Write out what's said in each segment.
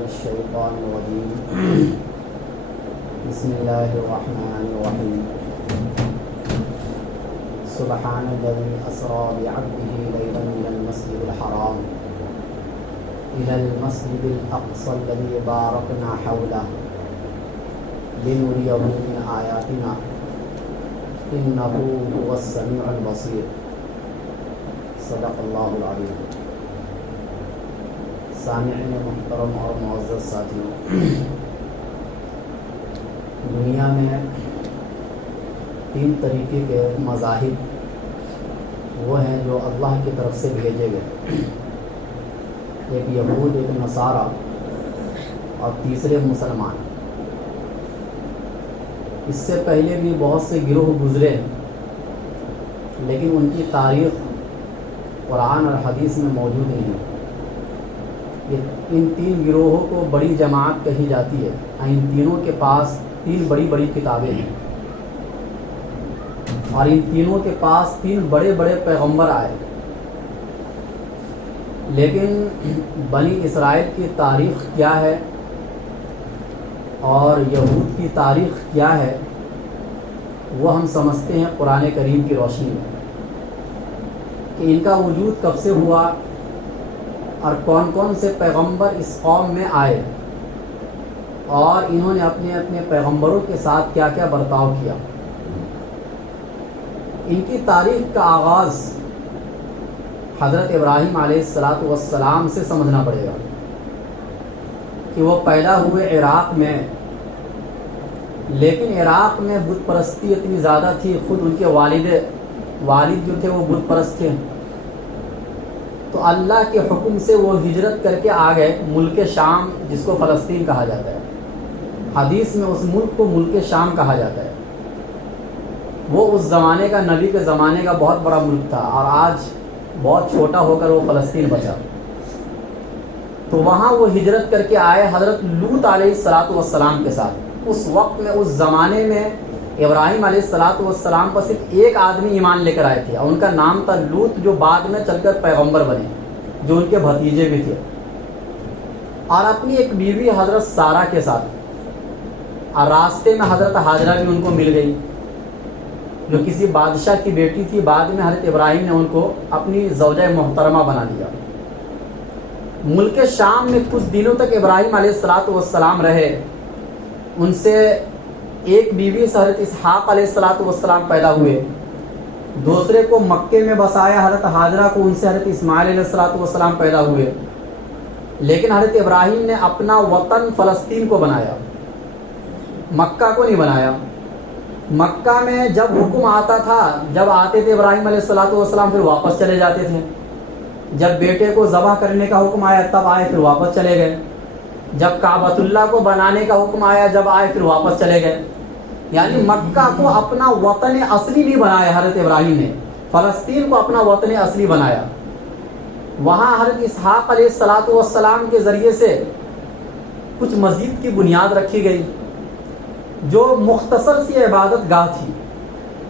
الشیطان الرجیم بسم اللہ الرحمن الرحیم سبحان الذی اسری بعبده لیلا من المسجد الحرام إلى المسجد الأقصى الذي باركنا حوله لنريه من آياتنا إنه هو السميع البصير صدق اللہ العظیم۔ سامعین محترم اور معزز ساتھیوں، دنیا میں 3 طریقے کے مذاہب وہ ہیں جو اللہ کی طرف سے بھیجے گئے، ایک یہود، ایک نصارہ اور تیسرے مسلمان۔ اس سے پہلے بھی بہت سے گروہ گزرے لیکن ان کی تاریخ قرآن اور حدیث میں موجود نہیں ہے۔ ان 3 گروہوں کو بڑی جماعت کہی جاتی ہے، ان تینوں کے پاس 3 بڑی بڑی کتابیں ہیں اور ان تینوں کے پاس 3 بڑے بڑے پیغمبر آئے، لیکن بنی اسرائیل کی تاریخ کیا ہے اور یہود کی تاریخ کیا ہے وہ ہم سمجھتے ہیں قرآن کریم کی روشنی میں، کہ ان کا وجود کب سے ہوا اور کون کون سے پیغمبر اس قوم میں آئے اور انہوں نے اپنے اپنے پیغمبروں کے ساتھ کیا کیا برتاؤ کیا۔ ان کی تاریخ کا آغاز حضرت ابراہیم علیہ السلام سے سمجھنا پڑے گا کہ وہ پیدا ہوئے عراق میں، لیکن عراق میں بت پرستی اتنی زیادہ تھی، خود ان کے والد جو تھے وہ بت پرست تھے، تو اللہ کے حکم سے وہ ہجرت کر کے آ گئے ملک شام، جس کو فلسطین کہا جاتا ہے۔ حدیث میں اس ملک کو ملک شام کہا جاتا ہے۔ وہ اس زمانے کا، نبی کے زمانے کا بہت بڑا ملک تھا اور آج بہت چھوٹا ہو کر وہ فلسطین بچا۔ تو وہاں وہ ہجرت کر کے آئے حضرت لوط علیہ السلام کے ساتھ۔ اس وقت میں، اس زمانے میں ابراہیم علیہ السلام پر صرف ایک آدمی ایمان لے کر آئے تھے اور ان کا نام تھا لوط، جو بعد میں چل کر پیغمبر بنے، جو ان کے بھتیجے بھی تھے، اور اپنی ایک بیوی حضرت سارہ کے ساتھ۔ اور راستے میں حضرت ہاجرہ بھی ان کو مل گئی، جو کسی بادشاہ کی بیٹی تھی، بعد میں حضرت ابراہیم نے ان کو اپنی زوجہ محترمہ بنا لیا۔ ملک شام میں کچھ دنوں تک ابراہیم علیہ السلام رہے۔ ان سے ایک بیوی سے حضرت اسحاق علیہ السلام پیدا ہوئے، دوسرے کو مکے میں بسایا حضرت ہاجرہ کو، ان سے حضرت اسماعیل علیہ السلام پیدا ہوئے۔ لیکن حضرت ابراہیم نے اپنا وطن فلسطین کو بنایا، مکہ کو نہیں بنایا۔ مکہ میں جب حکم آتا تھا، جب آتے تھے ابراہیم علیہ السلام پھر واپس چلے جاتے تھے۔ جب بیٹے کو ذبح کرنے کا حکم آیا تب آئے، پھر واپس چلے گئے۔ جب کعبۃ اللہ کو بنانے کا حکم آیا، جب آئے پھر واپس چلے گئے۔ یعنی مکہ کو اپنا وطن اصلی نہیں بنایا حضرت ابراہیم نے، فلسطین کو اپنا وطن اصلی بنایا۔ وہاں حضرت اسحاق علیہ السلام کے ذریعے سے کچھ مسجد کی بنیاد رکھی گئی جو مختصر سی عبادت گاہ تھی،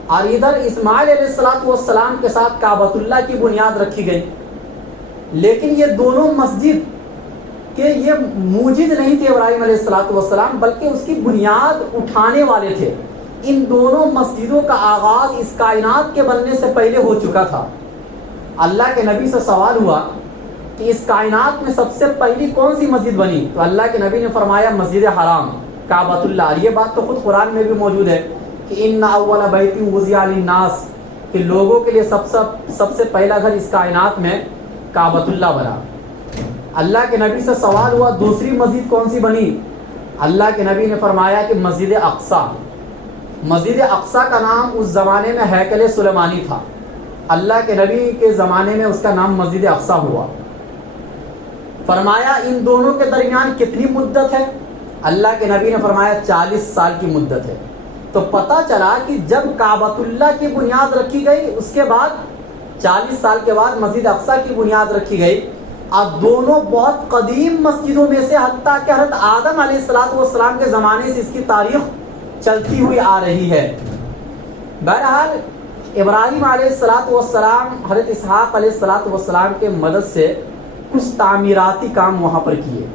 اور ادھر اسماعیل علیہ السلام کے ساتھ کعبۃ اللہ کی بنیاد رکھی گئی۔ لیکن یہ دونوں مسجد کہ یہ موجد نہیں تھے ابراہیم علیہ السلام، بلکہ اس کی بنیاد اٹھانے والے تھے۔ ان دونوں مسجدوں کا آغاز اس کائنات کے بننے سے پہلے ہو چکا تھا۔ اللہ کے نبی سے سوال ہوا کہ اس کائنات میں سب سے پہلی کون سی مسجد بنی؟ تو اللہ کے نبی نے فرمایا مسجد حرام، کعبۃ اللہ۔ اور یہ بات تو خود قرآن میں بھی موجود ہے کہ ان اول بیت وضع للناس، کہ لوگوں کے لیے سب سے پہلا گھر اس کائنات میں کعبۃ اللہ بنا۔ اللہ کے نبی سے سوال ہوا دوسری مسجد کون سی بنی؟ اللہ کے نبی نے فرمایا کہ مسجد اقصیٰ۔ مسجد اقصیٰ کا نام اس زمانے میں ہیکل سلیمانی تھا، اللہ کے نبی کے زمانے میں اس کا نام مسجد اقصیٰ ہوا۔ فرمایا ان دونوں کے درمیان کتنی مدت ہے؟ اللہ کے نبی نے فرمایا 40 سال کی مدت ہے۔ تو پتہ چلا کہ جب کعبۃ اللہ کی بنیاد رکھی گئی، اس کے بعد 40 سال کے بعد مسجد اقصیٰ کی بنیاد رکھی گئی، اور دونوں بہت قدیم مسجدوں میں سے، حتیٰ کہ حضرت آدم علیہ السلام کے زمانے سے اس کی تاریخ چلتی ہوئی آ رہی ہے۔ بہرحال ابراہیم علیہ السلام حضرت اسحاق علیہ السلام کے مدد سے کچھ تعمیراتی کام وہاں پر کیے،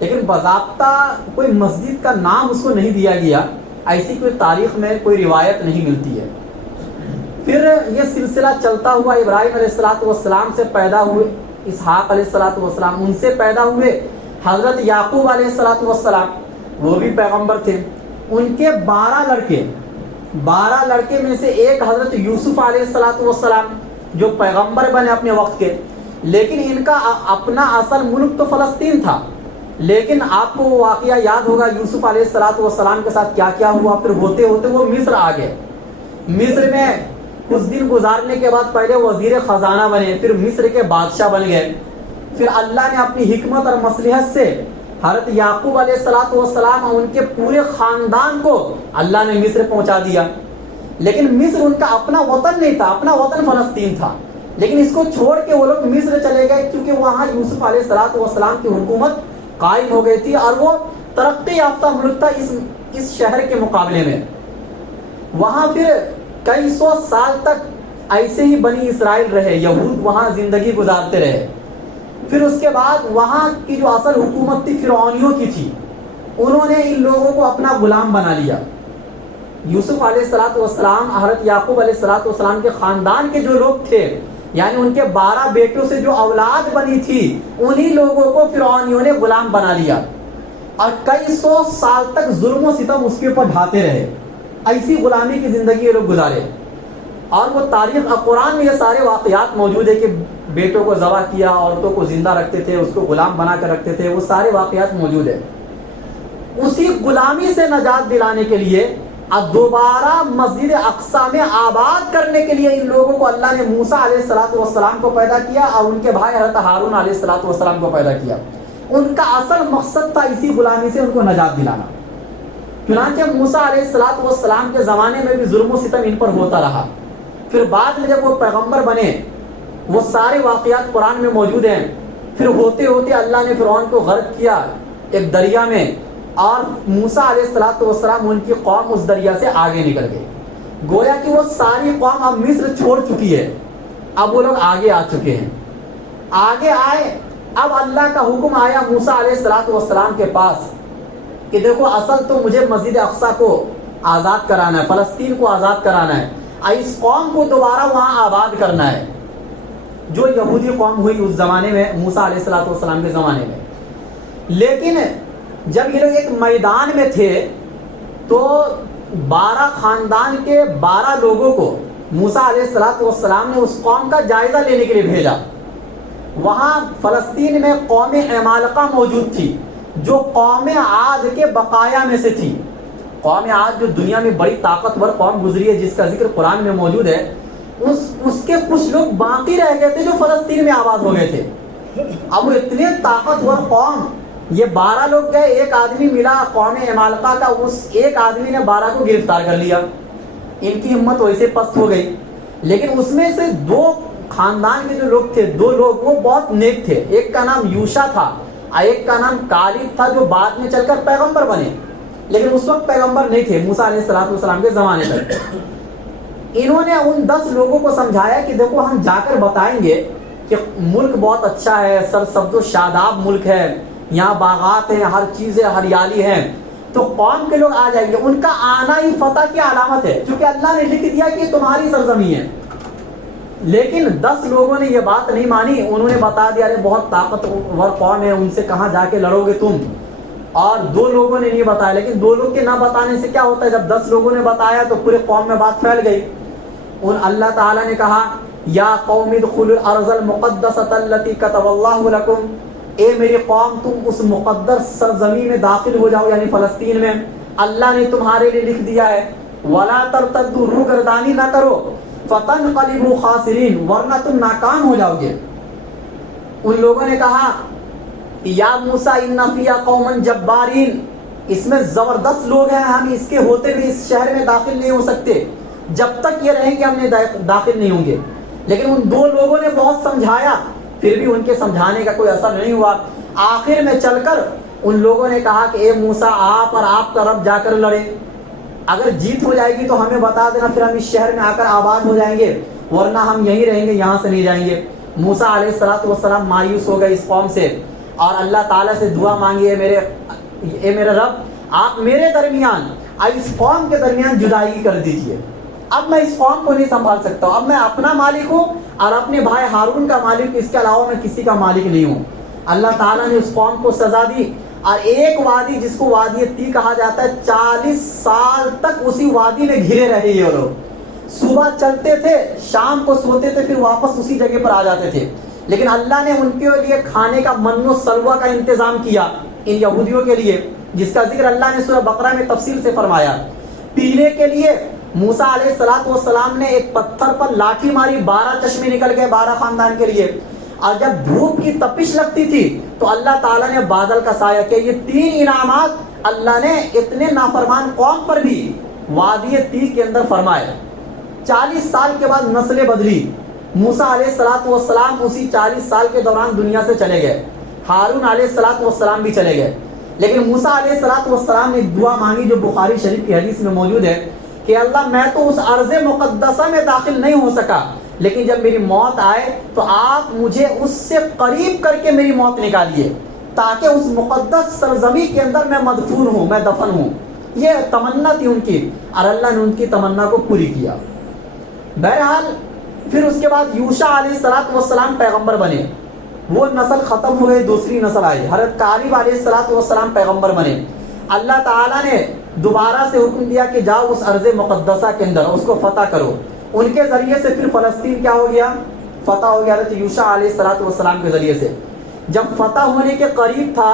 لیکن باضابطہ کوئی مسجد کا نام اس کو نہیں دیا گیا، ایسی کوئی تاریخ میں کوئی روایت نہیں ملتی ہے۔ پھر یہ سلسلہ چلتا ہوا ابراہیم علیہ السلام سے پیدا ہوئے اسحاق علیہ السلام، ان سے پیدا ہوئے حضرت یعقوب علیہ السلام، وہ بھی پیغمبر تھے، ان کے 12 لڑکے میں سے ایک حضرت یوسف علیہ السلام جو پیغمبر بنے اپنے وقت کے، لیکن ان کا اپنا اصل ملک تو فلسطین تھا۔ لیکن آپ کو وہ واقعہ یاد ہوگا یوسف علیہ السلام کے ساتھ کیا کیا ہوا، پھر ہوتے ہوتے وہ مصر آ گئے۔ مصر میں کچھ دن گزارنے کے بعد پہلے وزیر خزانہ بنے، پھر مصر کے بادشاہ بن گئے۔ پھر اللہ نے اپنی حکمت اور مصلحت سے حضرت یعقوب علیہ السلام اور ان کے پورے خاندان کو اللہ نے مصر پہنچا دیا۔ لیکن مصر ان کا اپنا وطن نہیں تھا، اپنا وطن فلسطین تھا، لیکن اس کو چھوڑ کے وہ لوگ مصر چلے گئے کیونکہ وہاں یوسف علیہ السلام کی حکومت قائم ہو گئی تھی اور وہ ترقی یافتہ ملک تھا اس شہر کے مقابلے میں۔ وہاں پھر کئی سو سال تک ایسے ہی بنی اسرائیل رہے، یہود وہاں زندگی گزارتے رہے۔ پھر اس کے بعد وہاں کی جو اصل حکومت تھی فرعونیوں کی تھی، انہوں نے ان لوگوں کو اپنا غلام بنا لیا۔ یوسف علیہ السلام حضرت یعقوب علیہ السلام کے خاندان کے جو لوگ تھے، یعنی ان کے 12 بیٹوں سے جو اولاد بنی تھی، انہی لوگوں کو فرعونیوں نے غلام بنا لیا اور کئی سو سال تک ظلم و ستم اس کے اوپر ڈھاتے رہے۔ ایسی غلامی کی زندگی یہ لوگ گزارے، اور وہ تاریخ قرآن میں یہ سارے واقعات موجود ہے کہ بیٹوں کو ذبح کیا، عورتوں کو زندہ رکھتے تھے، اس کو غلام بنا کر رکھتے تھے، وہ سارے واقعات موجود ہے۔ اسی غلامی سے نجات دلانے کے لیے اب دوبارہ مسجد اقصی میں آباد کرنے کے لیے ان لوگوں کو اللہ نے موسیٰ علیہ السلام کو پیدا کیا اور ان کے بھائی حضرت ہارون علیہ السلام کو پیدا کیا۔ ان کا اصل مقصد تھا اسی غلامی سے ان کو نجات دلانا۔ چنانچہ موسیٰ علیہ السلام کے زمانے میں بھی ظلم و ستم ان پر ہوتا رہا۔ پھر بعد میں جب وہ پیغمبر بنے، وہ سارے واقعات قرآن میں موجود ہیں۔ پھر ہوتے ہوتے اللہ نے فرعون کو غرق کیا ایک دریا میں، اور موسیٰ علیہ السلام ان کی قوم اس دریا سے آگے نکل گئی۔ گویا کہ وہ ساری قوم اب مصر چھوڑ چکی ہے، اب وہ لوگ آگے آ چکے ہیں۔ آگے آئے، اب اللہ کا حکم آیا موسیٰ علیہ السلام کے پاس کہ دیکھو اصل تو مجھے مسجد اقصی کو آزاد کرانا ہے، فلسطین کو آزاد کرانا ہے، اس قوم کو دوبارہ وہاں آباد کرنا ہے، جو یہودی قوم ہوئی اس زمانے میں موسیٰ علیہ السلام کے زمانے میں۔ لیکن جب یہ لوگ ایک میدان میں تھے تو 12 خاندان کے 12 لوگوں کو موسیٰ علیہ السلام نے اس قوم کا جائزہ لینے کے لیے بھیجا۔ وہاں فلسطین میں قوم عمالقہ موجود تھی، جو قوم عاد کے بقایا میں سے تھی۔ قوم عاد جو دنیا میں بڑی طاقتور قوم گزری ہے، جس کا ذکر قرآن میں موجود ہے، اس کے کچھ لوگ باقی رہ گئے تھے جو فلسطین میں آباد ہو گئے تھے۔ اب وہ اتنے طاقتور قوم، یہ 12 لوگ گئے، ایک آدمی ملا قوم عمالقہ کا، اس ایک آدمی نے 12 کو گرفتار کر لیا۔ ان کی ہمت ویسے پست ہو گئی، لیکن اس میں سے 2 خاندان کے جو لوگ تھے، 2 لوگ وہ بہت نیک تھے۔ ایک کا نام یوشا تھا اور ایک کا نام کالب تھا، جو بعد میں چل کر پیغمبر بنے، لیکن اس وقت پیغمبر نہیں تھے موسیٰ علیہ السلام کے زمانے تک۔ انہوں نے ان 10 لوگوں کو سمجھایا کہ دیکھو ہم جا کر بتائیں گے کہ ملک بہت اچھا ہے، سرسبز و شاداب ملک ہے، یہاں باغات ہیں، ہر چیز ہے، ہریالی ہے، تو قوم کے لوگ آ جائیں گے۔ ان کا آنا ہی فتح کی علامت ہے، کیونکہ اللہ نے لکھ دیا کہ تمہاری سرزمین ہے۔ لیکن 10 لوگوں نے یہ بات نہیں مانی، انہوں نے بتا دیا ارے بہت طاقتور قوم ہے، ان سے کہاں جا کے لڑو گے تم۔ اور 2 لوگوں نے نہیں بتایا، لیکن 2 لوگ کے نہ بتانے سے کیا ہوتا ہے، جب 10 لوگوں نے بتایا تو پورے قوم میں بات پھیل گئی۔ اللہ تعالیٰ نے کہا یا قوم ادخلوا الارض المقدسۃ التي كتب الله لكم، اے میری قوم تم اس مقدس سرزمین میں داخل ہو جاؤ، یعنی فلسطین میں اللہ نے تمہارے لیے لکھ دیا ہے۔ ولا ترتدوا، روگردانی نہ کرو، فتنقلبوا خاسرین، ورنہ تم ناکام ہو جاؤ گے۔ ان لوگوں نے کہا یا موسیٰ ان فیہا قوما جبارین، اس میں زبردست لوگ ہیں، ہم اس کے ہوتے بھی اس شہر میں داخل نہیں ہو سکتے، جب تک یہ رہیں گے ہم نے داخل نہیں ہوں گے۔ لیکن ان 2 لوگوں نے بہت سمجھایا، پھر بھی ان کے سمجھانے کا کوئی اثر نہیں ہوا۔ آخر میں چل کر ان لوگوں نے کہا کہ اے موسیٰ، آپ اور آپ کا رب جا کر لڑے، اگر جیت ہو جائے گی تو ہمیں بتا دینا، پھر ہم اس شہر میں آ کر آباد ہو جائیں گے، ورنہ ہم یہیں رہیں گے، یہاں سے نہیں جائیں گے۔ موسیٰ علیہ السلام مایوس ہو گئے اس قوم سے، اور اللہ تعالیٰ سے دعا مانگی، اے میرے رب آپ میرے درمیان اس قوم کے درمیان جدائی کر دیجئے، اب میں اس قوم کو نہیں سنبھال سکتا ہوں، اب میں اپنا مالک ہوں اور اپنے بھائی ہارون کا مالک، اس کے علاوہ میں کسی کا مالک نہیں ہوں۔ اللہ تعالیٰ نے اس قوم کو سزا دی، اور ایک وادی جس کو وادی تی کہا جاتا ہے، 40 سال تک اسی وادی میں گھرے رہے یہ لوگ، صبح چلتے تھے شام کو سوتے تھے، پھر واپس اسی جگہ پر آ جاتے تھے۔ لیکن اللہ نے ان کے لیے کھانے کا من و سلوہ کا انتظام کیا ان یہودیوں کے لیے، جس کا ذکر اللہ نے سورہ بقرہ میں تفصیل سے فرمایا۔ پینے کے لیے موسیٰ علیہ السلام نے ایک پتھر پر لاٹھی ماری، 12 چشمے نکل گئے 12 خاندان کے لیے، اور جب دھوپ کی تپش لگتی تھی تو اللہ تعالیٰ نے بادل کا سایہ کیا۔ یہ 3 انعامات اللہ نے اتنے نافرمان قوم پر بھی وادی تی کے اندر فرمائے۔ 40 سال کے بعد نسلیں بدلی، موسیٰ علیہ السلام اسی 40 سال کے دوران دنیا سے چلے گئے، ہارون علیہ السلام بھی چلے گئے، لیکن موسیٰ علیہ السلام نے ایک دعا مانگی جو بخاری شریف کی حدیث میں موجود ہے کہ اللہ میں تو اس ارض مقدسہ میں داخل نہیں ہو سکا، لیکن جب میری موت آئے تو آپ مجھے اس سے قریب کر کے میری موت نکالیے، تاکہ اس مقدس سرزمین کے اندر میں مدفون ہوں، میں دفن ہوں۔ یہ تمنا تھی ان کی، اور اللہ نے ان کی تمنا کو پوری کیا۔ بہرحال پھر اس کے بعد یوشع علیہ السلام پیغمبر بنے، وہ نسل ختم ہوئے، دوسری نسل آئی، حضرت کالب علیہ السلام پیغمبر بنے۔ اللہ تعالیٰ نے دوبارہ سے حکم دیا کہ جاؤ اس ارض مقدسہ کے اندر اس کو فتح کرو۔ ان کے ذریعے سے پھر فلسطین کیا ہو گیا؟ فتح ہو گیا حضرت یوشع علیہ السلام کے ذریعے سے۔ جب فتح ہونے کے قریب تھا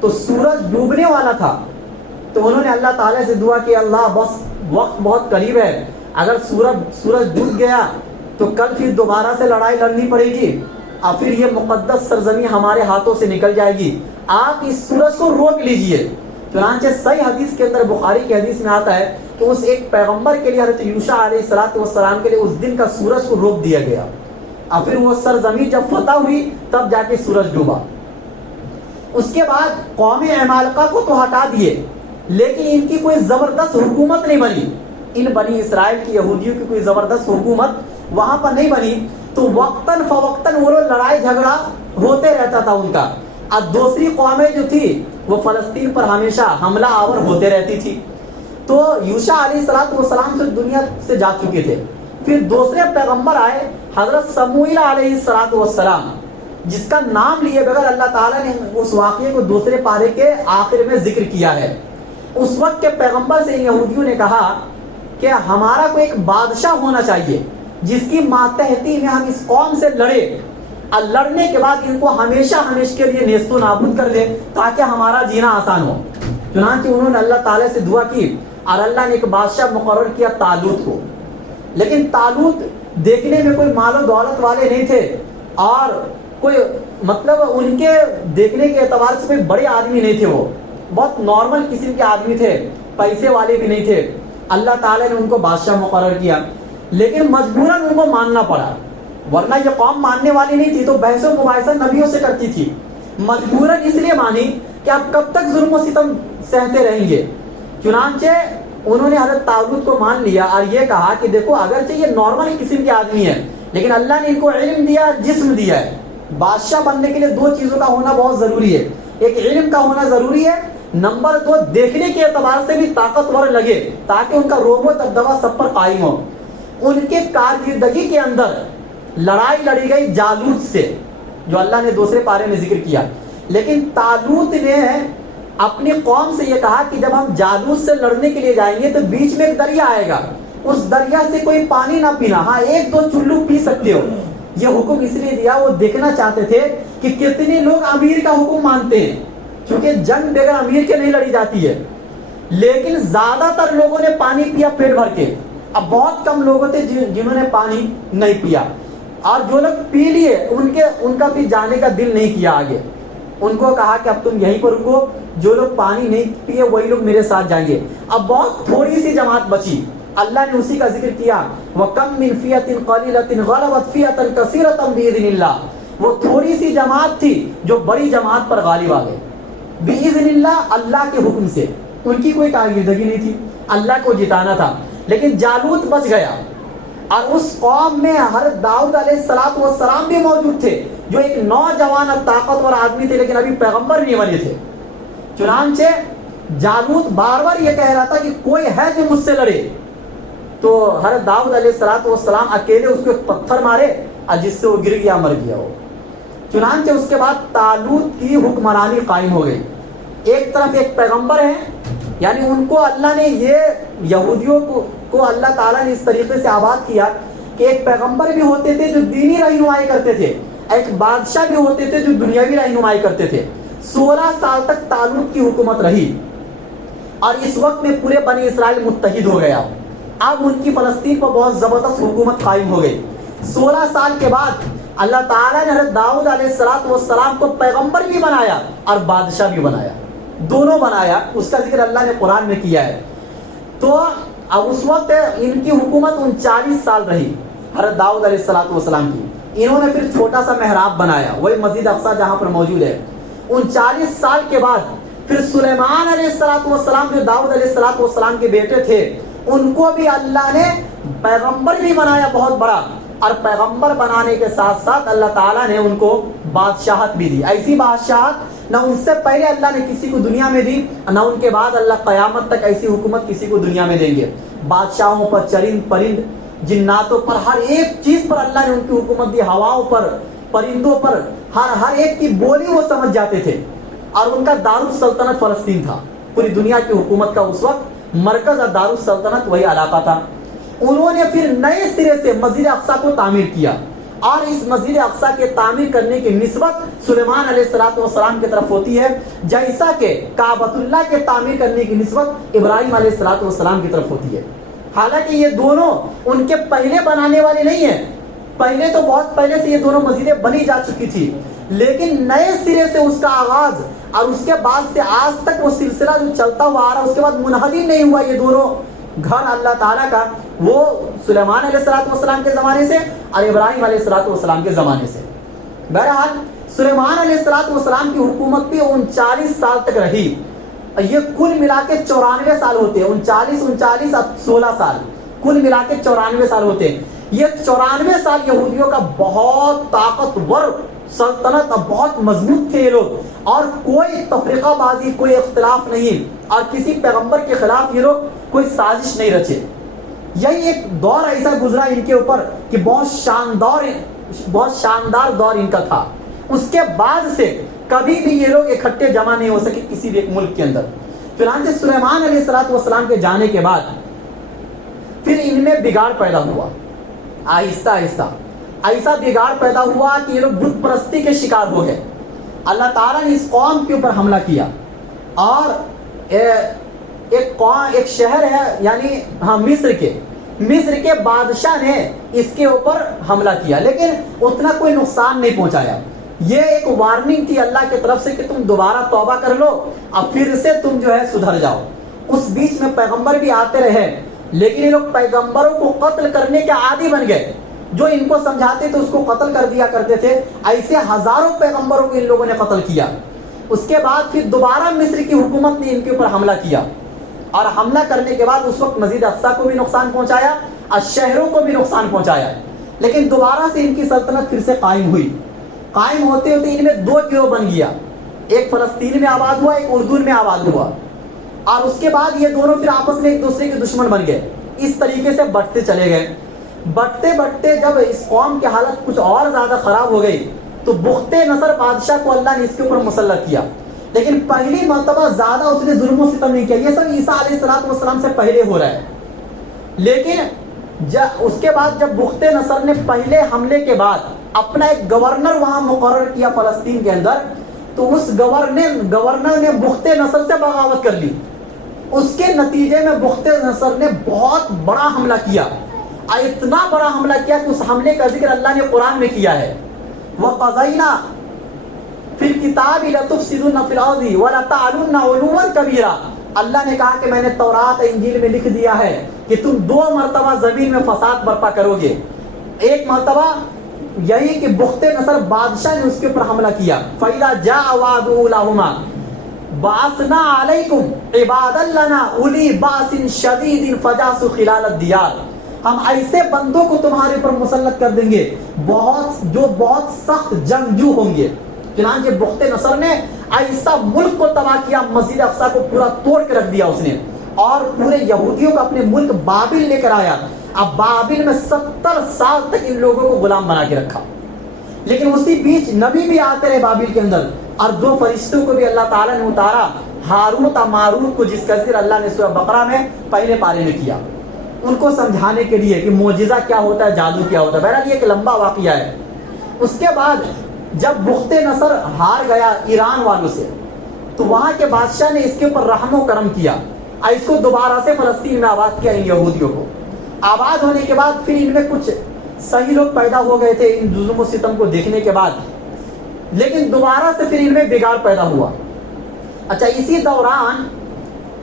تو سورج ڈوبنے والا تھا، تو انہوں نے اللہ تعالیٰ سے دعا کی، اللہ بس وقت بہت قریب ہے، اگر سورج ڈوب گیا تو کل پھر دوبارہ سے لڑائی لڑنی پڑے گی اور پھر یہ مقدس سرزمین ہمارے ہاتھوں سے نکل جائے گی، آپ اس سورج کو روک لیجئے۔ چنانچہ صحیح حدیث کے اندر، بخاری کی حدیث میں آتا ہے کہ اس ایک پیغمبر کے لیے، حضرت یوشع علیہ السلام کے لیے، اس دن کا سورج کو روک دیا گیا، اور پھر وہ سرزمین جب فتح ہوئی تب جا کے سورج ڈوبا۔ اس کے بعد قوم عمالقہ کو تو ہٹا دیے، لیکن ان کی کوئی زبردست حکومت نہیں بنی، ان بنی اسرائیل کی یہودیوں کی کوئی زبردست حکومت وہاں پر نہیں بنی، تو وقتاً فوقتاً وہ لوگ لڑائی جھگڑا ہوتے رہتا تھا ان کا، اور دوسری قومیں جو تھی وہ فلسطین پر ہمیشہ حملہ آور ہوتے رہتی تھی۔ تو یوشع علیہ السلام سے دنیا سے جا چکے تھے۔ پھر دوسرے پیغمبر آئے حضرت سموئیل علیہ السلام، جس کا نام لیے بغیر اللہ تعالیٰ نے اس واقعے کو دوسرے پارے کے آخر میں ذکر کیا ہے۔ اس وقت کے پیغمبر سے یہودیوں نے کہا کہ ہمارا کوئی ایک بادشاہ ہونا چاہیے جس کی ماتحتی میں ہم اس قوم سے لڑے، اور لڑنے کے بعد ان کو ہمیشہ ہمیشہ کے لیے نیست و نابود کر دے تاکہ ہمارا جینا آسان ہو۔ چنانچہ انہوں نے اللہ تعالیٰ سے دعا کی، اور اللہ نے ایک بادشاہ مقرر کیا طالوت کو۔ لیکن طالوت دیکھنے میں کوئی مال و دولت والے نہیں تھے، اور کوئی مطلب ان کے دیکھنے کے اعتبار سے کوئی بڑے آدمی نہیں تھے، وہ بہت نارمل قسم کے آدمی تھے، پیسے والے بھی نہیں تھے۔ اللہ تعالیٰ نے ان کو بادشاہ مقرر کیا، لیکن مجبوراً ان کو ماننا پڑا، ورنہ یہ قوم ماننے والی نہیں تھی تو بحث و مباحثہ نبیوں سے کرتی تھی۔ مجبوراً اس لیے مانی کہ آپ کب تک ظلم و ستم سہتے رہیں گے۔ چنانچہ انہوں نے حضرت طالوت کو مان لیا اور یہ کہا کہ دیکھو اگرچہ یہ نارمل قسم کے آدمی ہے، لیکن اللہ نے ان کو علم دیا، جسم دیا ہے۔ بادشاہ بننے کے لیے 2 چیزوں کا ہونا بہت ضروری ہے، ایک علم کا ہونا ضروری ہے، نمبر 2 دیکھنے کے اعتبار سے بھی طاقتور لگے تاکہ ان کا روب و دبدبہ سب پر قائم ہو۔ ان کے کارکردگی کے اندر لڑائی لڑی گئی جالوت سے، جو اللہ نے دوسرے پارے میں ذکر کیا، لیکن طالوت نے اپنی قوم سے یہ کہا کہ جب ہم جالوت سے لڑنے کے لیے جائیں گے تو بیچ میں ایک دریا آئے گا، اس دریا سے کوئی پانی نہ پینا، ہاں 1-2 چلو پی سکتے ہو۔ یہ حکم اس لیے دیا، وہ دیکھنا چاہتے تھے کہ کتنے لوگ امیر کا حکم مانتے ہیں، کیونکہ جنگ بغیر امیر کے نہیں لڑی جاتی ہے۔ لیکن زیادہ تر لوگوں نے پانی پیا پیٹ بھر کے، اب بہت کم لوگوں تھے جنہوں نے پانی نہیں پیا، اور جو لوگ پی لیے ان کا بھی جانے کا دل نہیں کیا آگے۔ ان کو کہا کہ اب تم یہیں پر رکو، جو لوگ پانی نہیں پیے وہی لوگ میرے ساتھ جائیں گے۔ اب بہت تھوڑی سی جماعت بچی، اللہ نے اسی کا ذکر کیا، وَكَمْ مِنْ فِيَةٍ قَلِيلَةٍ غَلَبَتْ فِيَةً كَثِيرَةً بِإِذْنِ اللَّهِ، وہ تھوڑی سی جماعت تھی جو بڑی جماعت پر غالب آ گئے بِإِذْنِ اللَّهِ، اللہ کے حکم سے۔ ان کی کوئی کارکردگی نہیں تھی، اللہ کو جتانا تھا۔ لیکن جالوت بچ گیا، اور اس قوم میں حضرت داؤد علیہ السلام بھی موجود تھے، جو ایک نوجوان اور طاقتور آدمی تھے لیکن ابھی پیغمبر نہیں بنے تھے. چنانچہ جالوت بار بار یہ کہہ رہا تھا کہ کوئی ہے جو مجھ سے لڑے. تو حضرت داؤد علیہ السلام اکیلے اس کو ایک پتھر مارے اور جس سے وہ گر گیا, مر گیا وہ. چنانچہ اس کے بعد طالوت کی حکمرانی قائم ہو گئی. ایک طرف ایک پیغمبر ہیں, یعنی ان کو اللہ نے یہ یہودیوں کو اللہ تعالیٰ نے اس طریقے سے آباد کیا کہ ایک پیغمبر بھی ہوتے تھے جو دینی رہنمائی کرتے تھے, ایک بادشاہ بھی ہوتے تھے جو دنیاوی رہنمائی کرتے تھے. 16 سال تک طالوت کی حکومت رہی اور اس وقت میں پورے بنی اسرائیل متحد ہو گیا. اب ان کی فلسطین پر بہت زبردست حکومت قائم ہو گئی. 16 سال کے بعد اللہ تعالیٰ نے حضرت داؤد علیہ السلام کو پیغمبر بھی بنایا اور بادشاہ بھی بنایا, دونوں بنایا. اس کا ذکر اللہ نے قرآن میں کیا ہے. تو اب اس وقت ان کی حکومت 39 سال رہی حضرت داؤد علیہ السلام کی. انہوں نے پھر چھوٹا سا محراب بنایا, وہی مسجد اقصی جہاں پر موجود ہے. 39 سال کے بعد پھر سلیمان علیہ السلام جو داؤد علیہ السلام کے بیٹے تھے, ان کو بھی اللہ نے پیغمبر بھی بنایا بہت بڑا, اور پیغمبر بنانے کے ساتھ ساتھ اللہ تعالیٰ نے ان کو بادشاہت بھی دی. ایسی بادشاہت نہ ان سے پہلے اللہ نے کسی کو دنیا میں دی, نہ ان کے بعد اللہ قیامت تک ایسی حکومت کسی کو دنیا میں دیں گے. بادشاہوں پر, چرند پرند, جناتوں پر, ہر ایک چیز پر اللہ نے ان کی حکومت دی. ہواؤں پر, پرندوں پر, ہر ایک کی بولی وہ سمجھ جاتے تھے. اور ان کا دارالسلطنت فلسطین تھا. پوری دنیا کی حکومت کا اس وقت مرکز اور دارالسلطنت وہی علاقہ تھا. انہوں نے پھر نئے سرے سے مسجد اقصی کو تعمیر کیا, اور اس مسجد اقصی کے تعمیر کرنے کی نسبت سلیمان علیہ السلام کی طرف ہوتی ہے, جیسا کہ کعبۃ اللہ کے تعمیر کرنے کی نسبت ابراہیم علیہ السلام کی طرف ہوتی ہے. حالانکہ یہ دونوں ان کے پہلے بنانے والے نہیں ہیں, پہلے تو بہت پہلے سے یہ دونوں مسجدیں بنی جا چکی تھی, لیکن نئے سرے سے اس کا آغاز اور اس کے بعد سے آج تک وہ سلسلہ جو چلتا ہوا آ رہا ہے, اس کے بعد منہدم نہیں ہوا یہ دونوں گھر اللہ تعالیٰ کا, وہ سلیمان علیہ السلام کے زمانے سے اور ابراہیم علیہ السلام کے زمانے سے. بہرحال سلیمان علیہ السلام کی حکومت بھی 39 سال تک رہی. یہ کل ملا کے 94 سال ہوتے ہیں, 39 اب 16 سال, کل ملا کے 94 سال ہوتے ہیں. یہ 94 سال یہودیوں کا بہت طاقتور سلطنت, اور بہت مضبوط تھے یہ لوگ, اور کوئی تفرقہ بازی, کوئی اختلاف نہیں, اور کسی پیغمبر کے خلاف یہ لوگ کوئی سازش نہیں رچے. یہی ایک دور ایسا گزرا ان کے اوپر کہ بہت شاندار دور ان کا تھا. اس کے بعد سے کبھی بھی یہ لوگ اکٹھے جمع نہیں ہو سکے کسی بھی ایک ملک کے اندر. چنانچہ سلیمان علیہ السلام کے جانے کے بعد پھر ان میں بگاڑ پیدا ہوا, آہستہ آہستہ ایسا بگاڑ پیدا ہوا کہ یہ لوگ بت پرستی کے شکار ہو گئے. اللہ تعالیٰ نے اس قوم کے اوپر حملہ کیا, اور ایک شہر ہے یعنی مصر کے بادشاہ نے اس کے اوپر حملہ کیا, لیکن اتنا کوئی نقصان نہیں پہنچایا. یہ ایک وارننگ تھی اللہ کی طرف سے کہ تم دوبارہ توبہ کر لو, اب پھر سے تم جو ہے سدھر جاؤ. اس بیچ میں پیغمبر بھی آتے رہے, لیکن یہ لوگ پیغمبروں کو قتل کرنے کے عادی بن گئے. جو ان کو سمجھاتے تھے اس کو قتل کر دیا کرتے تھے. ایسے ہزاروں پیغمبروں کو ان لوگوں نے قتل کیا. اس کے بعد پھر دوبارہ مصر کی حکومت نے ان کے اوپر حملہ کیا, اور حملہ کرنے کے بعد اس وقت مسجد اقصی کو بھی نقصان پہنچایا اور شہروں کو بھی نقصان پہنچایا. لیکن دوبارہ سے ان کی سلطنت پھر سے قائم ہوئی. قائم ہوتے ہوتے ان میں 2 گروہ بن گیا, ایک فلسطین میں آباد ہوا, ایک اردن میں آباد ہوا, اور اس کے بعد یہ دونوں پھر آپس میں ایک دوسرے کے دشمن بن گئے. اس طریقے سے بڑھتے چلے گئے. بڑھتے بڑھتے جب اس قوم کی حالت کچھ اور زیادہ خراب ہو گئی تو بخت نصر بادشاہ کو اللہ نے اس کے اوپر مسلط کیا. لیکن پہلی مرتبہ زیادہ اس نے ظلم و ستم نہیں کیا. یہ سب عیسیٰ علیہ السلام سے پہلے ہو رہا ہے. لیکن اس کے بعد جب بخت نصر نے پہلے حملے کے بعد اپنا ایک گورنر وہاں مقرر کیا فلسطین کے اندر, تو اس گورنر نے بخت نصر سے بغاوت کر لی. اس کے نتیجے میں بخت نصر نے بہت بڑا حملہ کیا, اور اتنا بڑا حملہ کیا کہ اس حملے کا ذکر اللہ نے قرآن میں کیا ہے. وَقَضَيْنَا فِي الْكِتَابِ لَتُفْسِدُنَّ فِي الْأَرْضِ وَلَتَعْلُنَّ عُلُوًّا كَبِيرًا. اللہ نے کہا کہ میں نے تورات انجیل میں لکھ دیا ہے کہ تم 2 مرتبہ زمین میں فساد برپا کرو گے. ایک مرتبہ یہی کہ بخت نصر بادشاہ نے اس کے اوپر حملہ کیا. فَإِذَا جَاءَ وَعْدُ أُولَاهُمَا بَعَثْنَا عَلَيْكُمْ عِبَادًا لَنَا أُولِي بَأْسٍ شَدِيدٍ فَجَاسُوا خِلَالَ الدِّيَارِ. ہم ایسے بندوں کو تمہارے اوپر مسلط کر دیں گے جو بہت سخت جنگجو ہوں گے. چنانچہ بخت نصر نے ایسا ملک کو تباہ کیا, مسجد اقصی کو پورا توڑ کے رکھ دیا اس نے, اور پورے یہودیوں کو اپنے ملک بابل لے کر آیا. اب بابل میں 70 سال تک ان لوگوں کو غلام بنا کے رکھا. لیکن اسی بیچ نبی بھی آتے رہے بابل کے اندر, اور 2 فرشتوں کو بھی اللہ تعالیٰ نے اتارا, ہاروت اور ماروت کو, جس کا ذکر اللہ نے سورہ بقرہ میں پہلے پارے میں کیا, ان کو سمجھانے کے لیے کہ معجزہ کیا ہوتا ہے, جادو کیا ہوتا ہے. بہرحال یہ ایک لمبا واقعہ ہے. اس کے بعد جب بخت نصر ہار گیا ایران والوں سے, تو وہاں کے بادشاہ نے اس کے اوپر رحم و کرم کیا, اور اس کو دوبارہ سے فلسطین میں آباد کیا. ان یہودیوں کو آباد ہونے کے بعد پھر ان میں کچھ صحیح لوگ پیدا ہو گئے تھے ان ظلم و ستم کو دیکھنے کے بعد, لیکن دوبارہ سے پھر ان میں بگاڑ پیدا ہوا. اچھا, اسی دوران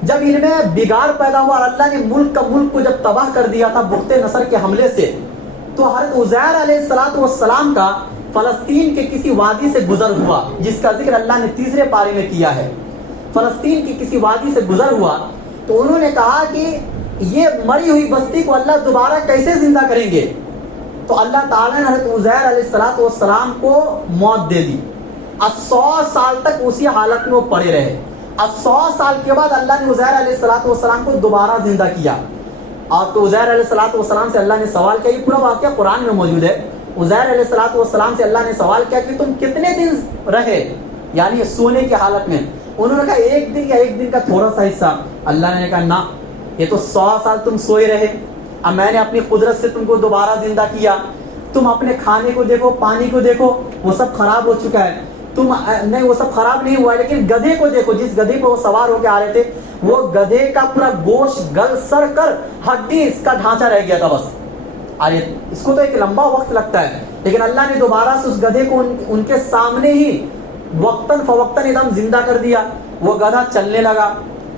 جب ان میں بگاڑ پیدا ہوا اور اللہ نے ملک کو جب تباہ کر دیا تھا بخت نصر کے حملے سے, تو حضرت عزیر علیہ السلام کا فلسطین کے کسی وادی سے گزر ہوا, جس کا ذکر اللہ نے 3 پارے میں کیا ہے. فلسطین کی کسی وادی سے گزر ہوا, تو انہوں نے کہا کہ یہ مری ہوئی بستی کو اللہ دوبارہ کیسے زندہ کریں گے. تو اللہ تعالیٰ نے حضرت عزیر علیہ السلام کو موت دے دی. اب 100 سال تک اسی حالت میں وہ پڑے رہے. اب 100 سال کے بعد اللہ نے عزیر علیہ السلام کو دوبارہ زندہ کیا. اور تو عزیر علیہ السلام سے اللہ نے سوال کیا, یہ پورا واقعہ قرآن میں موجود ہے. عزیر علیہ السلام سے اللہ نے سوال کیا کہ تم کتنے دن رہے, یعنی سونے کی حالت میں. انہوں نے کہا 1 دن یا 1 دن کا تھوڑا سا حصہ. اللہ نے کہا نہ, یہ تو 100 سال تم سوئے رہے. اب میں نے اپنی قدرت سے تم کو دوبارہ زندہ کیا. تم اپنے کھانے کو دیکھو, پانی کو دیکھو, وہ سب خراب ہو چکا ہے. تم نہیں, وہ سب خراب نہیں ہوا ہے, لیکن گدھے کو دیکھو, جس گدھے پہ وہ سوار ہو کے آ رہے تھے, وہ گدھے کا پورا گوشت گل سڑ کر ہڈی اس کا ڈھانچہ رہ گیا تھا بس. ارے اس کو تو ایک لمبا وقت لگتا ہے, لیکن اللہ نے دوبارہ سے اس گدھے کو ان کے سامنے ہی وقتاً فوقتاً ایک دم زندہ کر دیا. وہ گدھا چلنے لگا,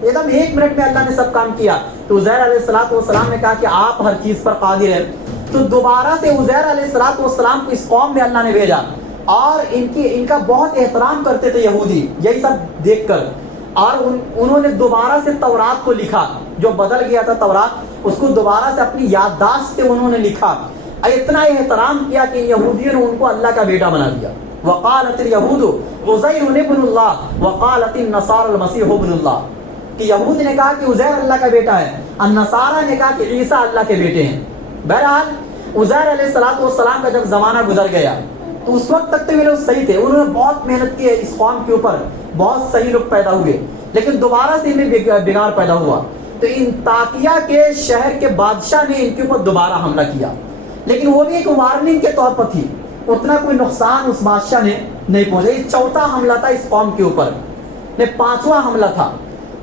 ایک دم 1 منٹ میں اللہ نے سب کام کیا. تو عزیر علیہ السلام نے کہا کہ آپ ہر چیز پر قادر ہیں. تو دوبارہ سے عزیر علیہ السلام کو اس قوم میں اللہ نے بھیجا, اور ان کا بہت احترام کرتے تھے یہودی, یہی سب دیکھ کر. اور انہوں نے دوبارہ سے تورات کو لکھا, جو بدل گیا تھا تورات, اس کو دوبارہ سے اپنی یادداشت سے انہوں نے لکھا. اتنا احترام کیا کہ یہودیوں نے ان کو اللہ کا بیٹا بنا دیا. وقالت الیہود عزیر ابن اللہ وقالت النصارى المسیح ابن اللہ, کہ یہود نے کہا کہ عزیر اللہ کا بیٹا ہے, اور نصارہ نے کہا کہ عیسیٰ اللہ کے بیٹے ہیں. بہرحال عزیر علیہ السلام کا جب زمانہ گزر گیا, تو اس وقت تک تو یہ لوگ صحیح تھے, انہوں نے بہت محنت کی ہے اس قوم کے اوپر, بہت صحیح لوگ پیدا ہوئے. لیکن دوبارہ سے ان میں بگاڑ پیدا ہوا, تو انطاکیہ کے شہر کے بادشاہ نے ان کے اوپر دوبارہ حملہ کیا, لیکن وہ بھی ایک وارننگ کے طور پر تھی, اتنا کوئی نقصان اس بادشاہ نے نہیں پہنچا. یہ 4تھا حملہ تھا اس قوم کے اوپر. نہیں, 5واں حملہ تھا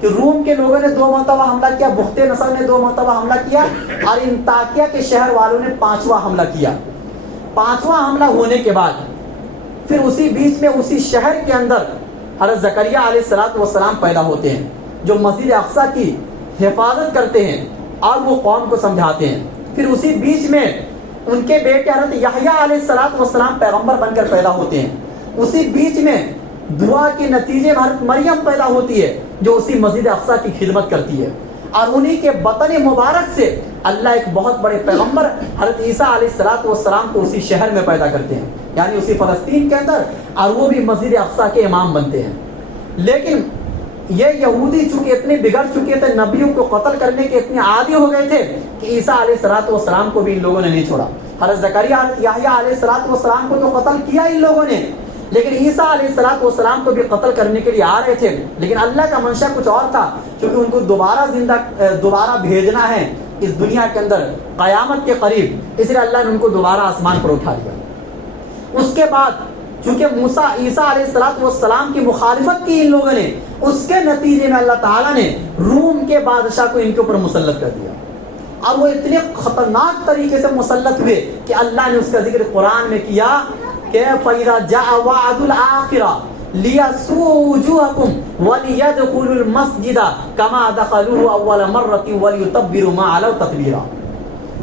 کہ روم کے لوگوں نے 2 مرتبہ حملہ کیا, بخت نصر نے 2 مرتبہ حملہ کیا, اور انطاکیہ کے شہر والوں نے 5واں حملہ کیا. 5واں حملہ ہونے کے بعد پھر اسی بیچ میں اسی شہر کے اندر حضرت زکریا علیہ السلام پیدا ہوتے ہیں, جو مسجد اقصی کی حفاظت کرتے ہیں اور وہ قوم کو سمجھاتے ہیں. پھر اسی بیچ میں ان کے بیٹے حضرت یحییٰ علیہ السلام پیغمبر بن کر پیدا ہوتے ہیں. اسی بیچ میں دعا کے نتیجے میں حضرت مریم پیدا ہوتی ہے, جو اسی مسجد اقصی کی خدمت کرتی ہے. اور انہی کے بطن مبارک سے اللہ ایک بہت بڑے پیغمبر حضرت عیسیٰ علیہ السلام کو اسی شہر میں پیدا کرتے ہیں, یعنی اسی فلسطین کے اندر, اور وہ بھی مسجد اقصی کے امام بنتے ہیں. لیکن یہ یہودی چونکہ اتنے بگڑ چکے تھے, نبیوں کو قتل کرنے کے اتنے عادی ہو گئے تھے, کہ عیسیٰ علیہ السلام کو بھی ان لوگوں نے نہیں چھوڑا. حضرت زکریا یحییٰ علیہ السلام کو تو قتل کیا ان لوگوں نے, لیکن عیسیٰ علیہ السلام کو بھی قتل کرنے کے لیے آ رہے تھے. لیکن اللہ کا منشا کچھ اور تھا, کیونکہ ان کو دوبارہ بھیجنا ہے اس دنیا کے اندر قیامت کے قریب, اس لیے اللہ نے ان کو دوبارہ آسمان پر اٹھا لیا. اس کے بعد چونکہ عیسیٰ علیہ السلام کی مخالفت کی ان لوگوں نے, اس کے نتیجے میں اللہ تعالیٰ نے روم کے بادشاہ کو ان کے اوپر مسلط کر دیا. اور وہ اتنے خطرناک طریقے سے مسلط ہوئے کہ اللہ نے اس کا ذکر قرآن میں کیا کہ فَإِذَا جَاءَ وَعْدُ الْآخِرَةِ لِيَسُوءُ وُجُوهَكُمْ وَلِيَدْخُلُوا الْمَسْجِدَ كَمَا دَخَلُوهُ أَوَّلَ مَرَّةٍ وَلِيُتَبِّرُوا مَا عَلَوْا تَتْبِيرًا,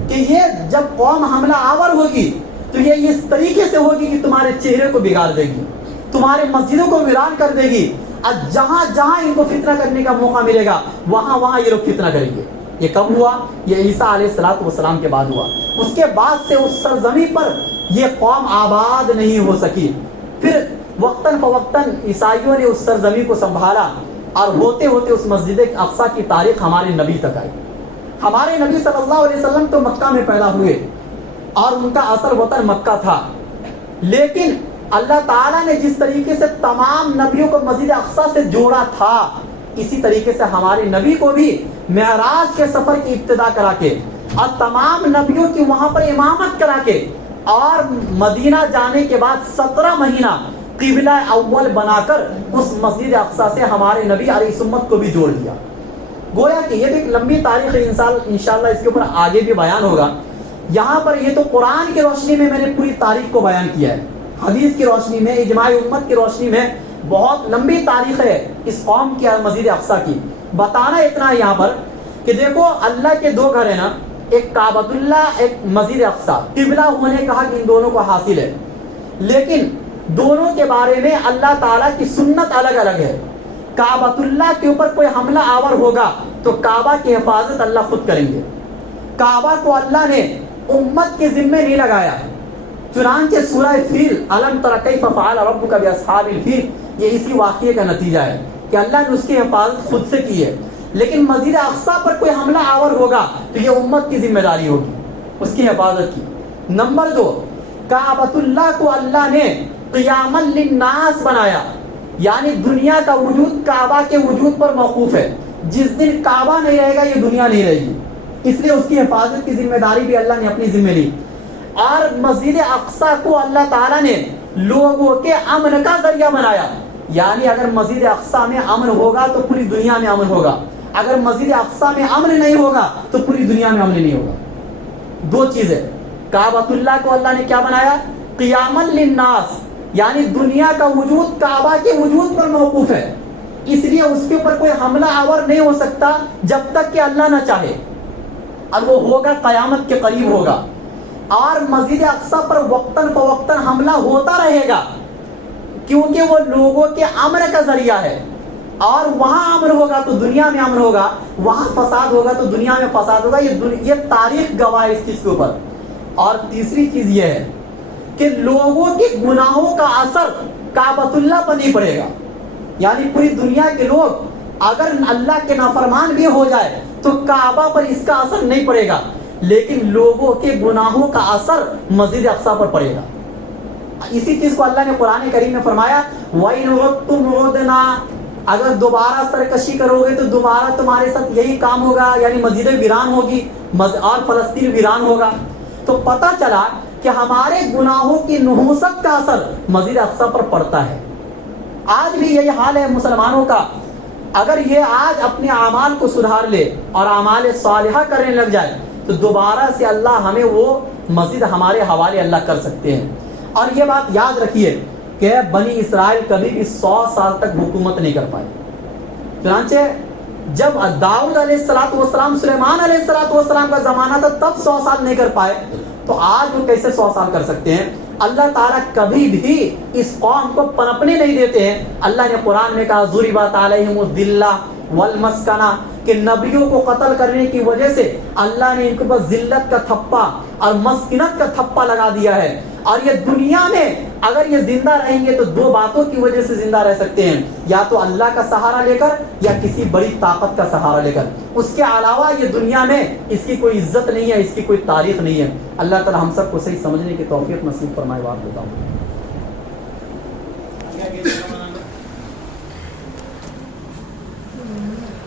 کہ یہ جب قوم حملہ آور ہوگی تو یہ اس طریقے سے ہوگی کہ تمہارے چہرے کو بگاڑ دے گی, تمہارے مسجدوں کو ویران کر دے گی, اور جہاں جہاں ان کو فتنہ کرنے کا موقع ملے گا وہاں وہاں یہ لوگ فتنہ کریں گے. یہ کب ہوا؟ یہ عیسیٰ علیہ السلام کے بعد ہوا. اس کے بعد سے اس سرزمین پر یہ قوم آباد نہیں ہو سکی. پھر وقتاً فوقتاً عیسائیوں نے اس سرزمین کو سنبھالا اور ہوتے ہوتے اس مسجد اقصیٰ کی تاریخ ہمارے نبی تک آئی. ہمارے نبی صلی اللہ علیہ وسلم تو مکہ میں پیدا ہوئے اور ان کا اصل وطن مکہ تھا، لیکن اللہ تعالیٰ نے جس طریقے سے تمام نبیوں کو مسجد اقصیٰ سے جوڑا تھا، اسی طریقے سے ہمارے نبی کو بھی معراج کے سفر کی ابتدا کرا کے اور تمام نبیوں کی وہاں پر امامت کرا کے اور مدینہ جانے کے بعد 17 مہینہ قبلہ اول بنا کر اس مسجد اقصیٰ سے ہمارے نبی علیہ السمت کو بھی جوڑ دیا. گویا کہ یہ بھی ایک لمبی تاریخ ہے، انشاءاللہ اس کے اوپر آگے بھی بیان ہوگا. یہاں پر یہ تو قرآن کی روشنی میں نے پوری تاریخ کو بیان کیا ہے، حدیث کی روشنی میں، اجماع امت کی روشنی میں بہت لمبی تاریخ ہے اس قوم کی مسجد اقصیٰ کی. بتانا اتنا ہے یہاں پر کہ دیکھو اللہ کے دو گھر ہیں نا، ایک کعبۃ اللہ، ایک مسجد اقصیٰ. قبلہ ہونے کہا کہ ان دونوں کو حاصل ہے، لیکن دونوں کے بارے میں اللہ تعالیٰ کی سنت الگ الگ ہے. کعبۃ اللہ کے اوپر کوئی حملہ آور ہوگا تو کعبہ کی حفاظت اللہ خود کریں گے. کعبہ کو اللہ نے امت کے ذمے نہیں لگایا. چنانچہ سورہ فیل الم تر کیف فعل ربک باصحاب الفیل یہ اسی واقعے کا نتیجہ ہے کہ اللہ نے اس کی حفاظت خود سے کی ہے. لیکن مسجد اقصیٰ پر کوئی حملہ آور ہوگا تو یہ امت کی ذمہ داری ہوگی اس کی حفاظت کی. نمبر 2، کعبۃ اللہ کو اللہ نے قیاما للناس بنایا، یعنی دنیا کا وجود کعبہ کے وجود پر موقوف ہے. جس دن کعبہ نہیں رہے گا یہ دنیا نہیں رہے گی، اس لیے اس کی حفاظت کی ذمہ داری بھی اللہ نے اپنی ذمہ لی. اور مسجد اقصیٰ کو اللہ تعالیٰ نے لوگوں کے امن کا ذریعہ بنایا، یعنی اگر مسجد اقصیٰ میں امن ہوگا تو پوری دنیا میں امن ہوگا، اگر مسجد اقصیٰ میں امن نہیں ہوگا تو پوری دنیا میں امن نہیں ہوگا. دو چیزیں، کعبۃ اللہ کو اللہ نے کیا بنایا؟ قیاما للناس، یعنی دنیا کا وجود کعبہ کے وجود پر موقوف ہے، اس لیے اس کے اوپر کوئی حملہ آور نہیں ہو سکتا جب تک کہ اللہ نہ چاہے، اور وہ ہوگا قیامت کے قریب ہوگا. اور مسجد اقصیٰ پر وقتاً فوقتاً حملہ ہوتا رہے گا کیونکہ وہ لوگوں کے امن کا ذریعہ ہے، اور وہاں امن ہوگا تو دنیا میں امن ہوگا، وہاں فساد ہوگا تو دنیا میں فساد ہوگا. یہ تاریخ گواہ ہے اس چیز کے اوپر. اور تیسری چیز یہ ہے کہ لوگوں کے گناہوں کا اثر کعبۃ اللہ پر نہیں پڑے گا، یعنی پوری دنیا کے لوگ اگر اللہ کے نافرمان بھی ہو جائے تو کعبہ پر اس کا اثر نہیں پڑے گا، لیکن لوگوں کے گناہوں کا اثر مسجد اقصیٰ پر پڑے گا. اسی چیز کو اللہ نے قرآن کریم میں فرمایا وَإِنْ عُدْتُمْ عُدْنَا، اگر دوبارہ سرکشی کرو گے تو دوبارہ تمہارے ساتھ یہی کام ہوگا، یعنی مسجد ویران ہوگی اور فلسطین ویران ہوگا. تو پتہ چلا کہ ہمارے گناہوں کی نحوست کا اثر مسجد اقصیٰ پر پڑتا ہے. آج بھی یہی حال ہے مسلمانوں کا. اگر یہ آج اپنے اعمال کو سدھار لے اور اعمال صالحہ کرنے لگ جائے تو دوبارہ سے اللہ ہمیں وہ مسجد ہمارے حوالے اللہ کر سکتے ہیں. اور یہ بات یاد رکھیے کہ بنی اسرائیل کبھی بھی 100 سال تک حکومت نہیں کر پائے. چنانچہ جب داؤد علیہ السلام سلیمان علیہ السلام کا زمانہ تھا تب 100 سال نہیں کر پائے، تو آج وہ کیسے 100 سال کر سکتے ہیں؟ اللہ تعالیٰ کبھی بھی اس قوم کو پنپنے نہیں دیتے ہیں. اللہ نے قرآن میں کہا ضربت علیہم الذلہ والمسکنہ، کہ نبیوں کو قتل کرنے کی وجہ سے اللہ نے ان کے پاس ذلت کا تھپا اور مسکنت کا تھپا لگا دیا ہے. اور یہ دنیا میں اگر یہ زندہ رہیں گے تو دو باتوں کی وجہ سے زندہ رہ سکتے ہیں، یا تو اللہ کا سہارا لے کر یا کسی بڑی طاقت کا سہارا لے کر. اس کے علاوہ یہ دنیا میں اس کی کوئی عزت نہیں ہے، اس کی کوئی تاریخ نہیں ہے. اللہ تعالی ہم سب کو صحیح سمجھنے کی توفیق نصیب فرمائے. بات بتاؤں